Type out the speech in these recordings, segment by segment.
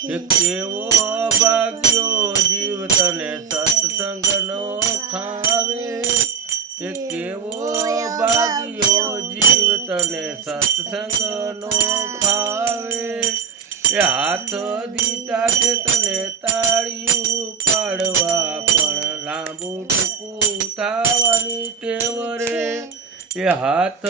કેવો ભાગ્યો જીવ તને સત્સંગ નો ખાવે કેવો ભાગ્યો જીવ તને સત્સંગ નો ફાવે એ હાથ દીતા છે તને તાળીયું પાડવા પણ લાંબુ ટૂંકું થવાની ટેવ રે? એ હાથ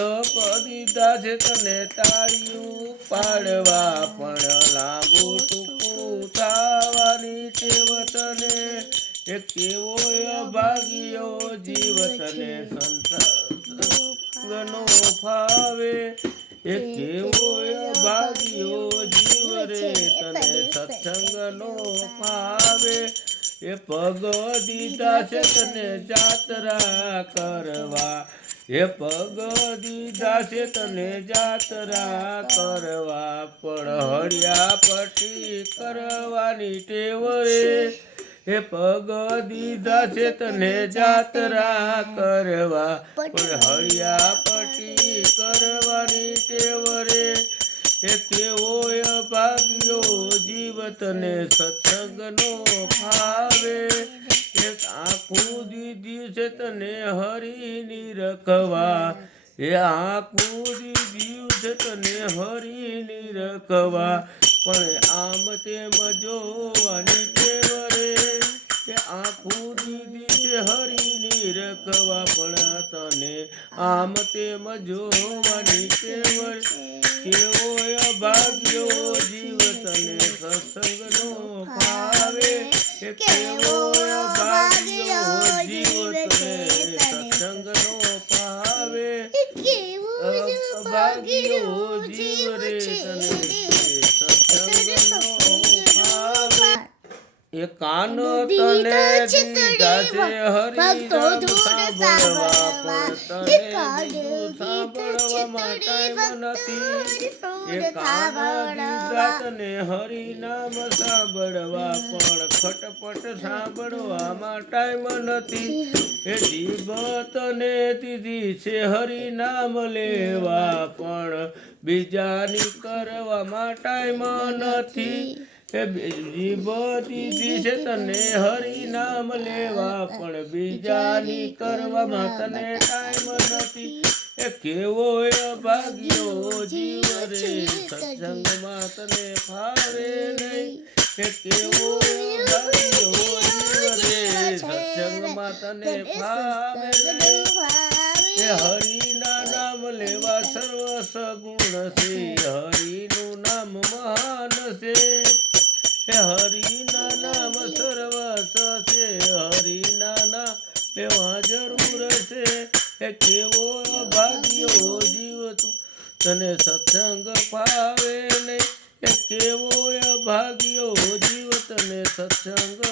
દીધા છે તને તાળીયું પાડવા પણ લાંબુ ટૂંકું થવાની ટેવ તને. એ કેવો અભાગ્યો જીવ તને સંસારનો ફાવે. એ કેવો અભાગ્યો જીવ રે તને સત્સંગનો ફાવે. એ પગ દીધા છે તને જાત્રા કરવા. એ પગ દીધા છે તને જાત્રા કરવા પણ હળિયા પટ્ટી કરવાની ટેવ એ પગ દીધા છે તને જાત્રા કરવા પણ હળિયા પટ્ટી કરવાની ટેવ રે એ કેવો ભાગ્યો જીવ તને સત્સંગનો ફાવે. એક આખું છે તને હરીની રખવા. એ આખું છે તને હરીની રખવા. પણ આમ તેમ જોવાની કેવરે, કે આખું છે હરીની રખવા. પણ તને આમ તેમ જોવાની ટેવ રે કેવો અભાગ્યો જીવ તને સત્સંગનો કે કેવો અભાગ્યો જીવ તને. સત્સંગનો ભાવે અભાગ્યો જીવ રે તને. કાન તને દીધા છે સાંભળવા પણ તને બીજું સાંભળવામાં ટાઈમ નથી એ કાન હરિ નામ સાંભળવા. પણ ખટપટ સાંભળવામાં ટાઈમ નથી એ જીભ તને દીધી છે હરી નામ લેવા. પણ બીજાની કરવામાં ટાઈમ નથી એ જીભ દીધી છે તને હરિ નામ લેવા, પણ બીજાની કરવામાં તને ટાઈમ નથી. એ કેવો ભાગ્યો જીવ રે સત્સંગમાં તને ફાવે નહીં. એ કેવો અભાગ્યો જીવ રે સત્સંગમાં તને ફાવે નહીં. એ હરિના નામ લેવા સર્વ સગુણ છે, હરિનું નામ મહાન છે. હરિના નામ સર્વસ છે હરિના નામ લેવા જરૂર છે. કેવો ભાગ્યો જીવ તું? તને સત્સંગ ફાવે નહીં? કેવો ભાગ્યો જીવ? તને સત્સંગ